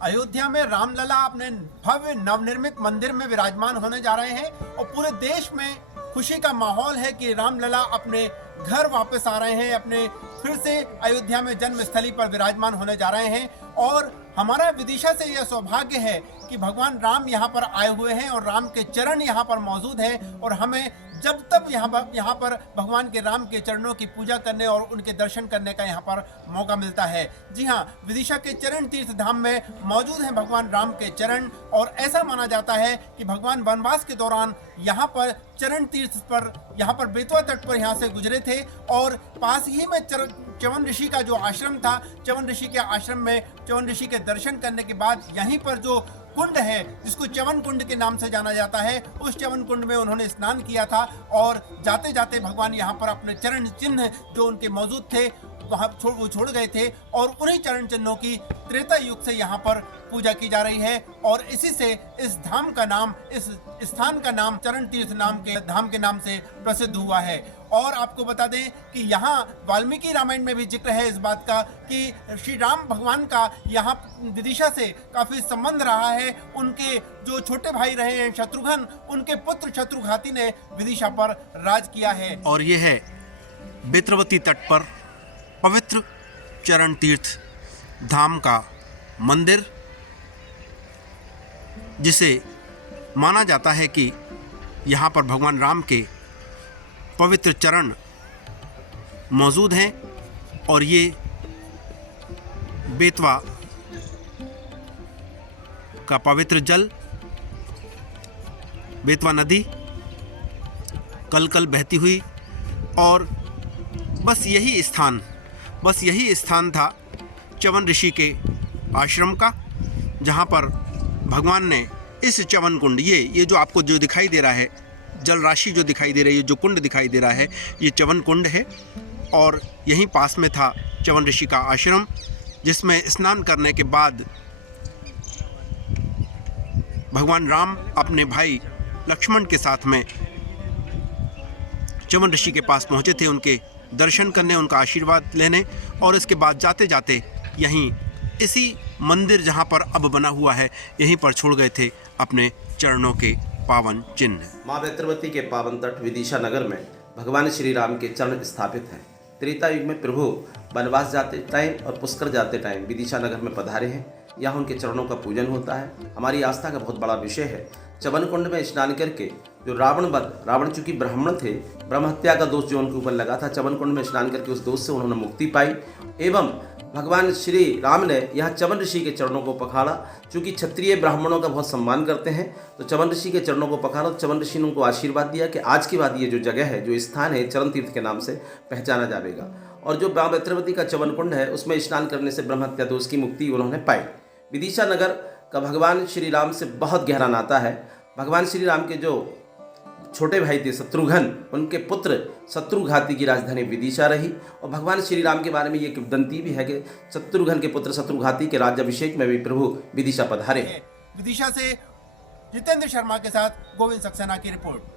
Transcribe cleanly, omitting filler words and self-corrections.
अयोध्या में रामलला अपने भव्य नवनिर्मित मंदिर में विराजमान होने जा रहे हैं और पूरे देश में खुशी का माहौल है कि रामलला अपने घर वापस आ रहे हैं, अपने फिर से अयोध्या में जन्म स्थली पर विराजमान होने जा रहे हैं। और हमारा विदिशा से यह सौभाग्य है कि भगवान राम यहाँ पर आए हुए हैं और राम के चरण यहाँ पर मौजूद हैं और हमें जब तक यहाँ पर भगवान के राम के चरणों की पूजा करने और उनके दर्शन करने का यहाँ पर मौका मिलता है। जी हाँ, विदिशा के चरण तीर्थ धाम में मौजूद हैं भगवान राम के चरण और ऐसा माना जाता है कि भगवान वनवास के दौरान यहाँ पर चरण तीर्थ पर, यहाँ पर बेतवा तट पर यहाँ से गुजरे थे और पास ही में च्यवन ऋषि का जो आश्रम था, च्यवन ऋषि के आश्रम में च्यवन ऋषि के दर्शन करने के बाद यहीं पर जो कुंड है जिसको च्यवन कुंड के नाम से जाना जाता है, उस च्यवन कुंड में उन्होंने स्नान किया था और जाते जाते भगवान यहाँ पर अपने चरण चिन्ह जो उनके मौजूद थे वहाँ वो छोड़ गए थे और उन्हीं चरण चिन्हों की त्रेता युग से यहाँ पर पूजा की जा रही है और इसी से इस धाम का नाम, इस स्थान का नाम चरण तीर्थ धाम के नाम से प्रसिद्ध हुआ है। और आपको बता दें कि यहाँ वाल्मीकि रामायण में भी जिक्र है इस बात का कि श्री राम भगवान का यहाँ विदिशा से काफी संबंध रहा है। उनके जो छोटे भाई रहे हैं शत्रुघ्न, उनके पुत्र शत्रुघाती ने विदिशा पर राज किया है। और ये है बेत्रवती तट पर पवित्र चरण तीर्थ धाम का मंदिर, जिसे माना जाता है कि यहाँ पर भगवान राम के पवित्र चरण मौजूद हैं और ये बेतवा का पवित्र जल, बेतवा नदी कल कल बहती हुई और बस यही स्थान था च्यवन ऋषि के आश्रम का, जहाँ पर भगवान ने इस च्यवन कुंड, ये जो आपको जो दिखाई दे रहा है, जल राशि जो दिखाई दे रही है, जो कुंड दिखाई दे रहा है, ये च्यवन कुंड है और यहीं पास में था च्यवन ऋषि का आश्रम, जिसमें स्नान करने के बाद भगवान राम अपने भाई लक्ष्मण के साथ में च्यवन ऋषि के पास पहुँचे थे, उनके दर्शन करने, उनका आशीर्वाद लेने और इसके बाद जाते जाते यहीं इसी मंदिर जहाँ पर अब बना हुआ है, यहीं पर छोड़ गए थे अपने चरणों के पावन चिन्ह। माँ बेत्रवती के पावन तट विदिशा नगर में भगवान श्री राम के चरण स्थापित हैं। त्रेता युग में प्रभु वनवास जाते टाइम और पुष्कर जाते टाइम विदिशा नगर में पधारे हैं। यहाँ उनके चरणों का पूजन होता है। हमारी आस्था का बहुत बड़ा विषय है। च्यवन कुंड में स्नान करके जो रावण चूंकि ब्राह्मण थे, ब्रह्म हत्या का दोष जो उनके ऊपर लगा था, च्यवन कुंड में स्नान करके उस दोष से उन्होंने मुक्ति पाई एवं भगवान श्री राम ने यहाँ च्यवन ऋषि के चरणों को पखाड़ा। चूँकि क्षत्रिय ब्राह्मणों का बहुत सम्मान करते हैं, तो च्यवन ऋषि के चरणों को पखाड़ा। च्यवन ऋषि ने उनको आशीर्वाद दिया कि आज के बाद ये जो जगह है, जो स्थान है, चरण तीर्थ के नाम से पहचाना जाएगा। और जो माँ बेत्रवती का च्यवन कुंड है, उसमें स्नान करने से ब्रह्म हत्या दोष की मुक्ति उन्होंने पाई। विदिशा नगर का भगवान श्री राम से बहुत गहरा नाता है। भगवान श्री राम के जो छोटे भाई थे शत्रुघ्न, उनके पुत्र शत्रुघाती की राजधानी विदिशा रही। और भगवान श्री राम के बारे में ये किंवदंती भी है कि शत्रुघ्न के पुत्र शत्रुघाती के राज्याभिषेक में भी प्रभु विदिशा पधारे। विदिशा से जितेंद्र शर्मा के साथ गोविंद सक्सेना की रिपोर्ट।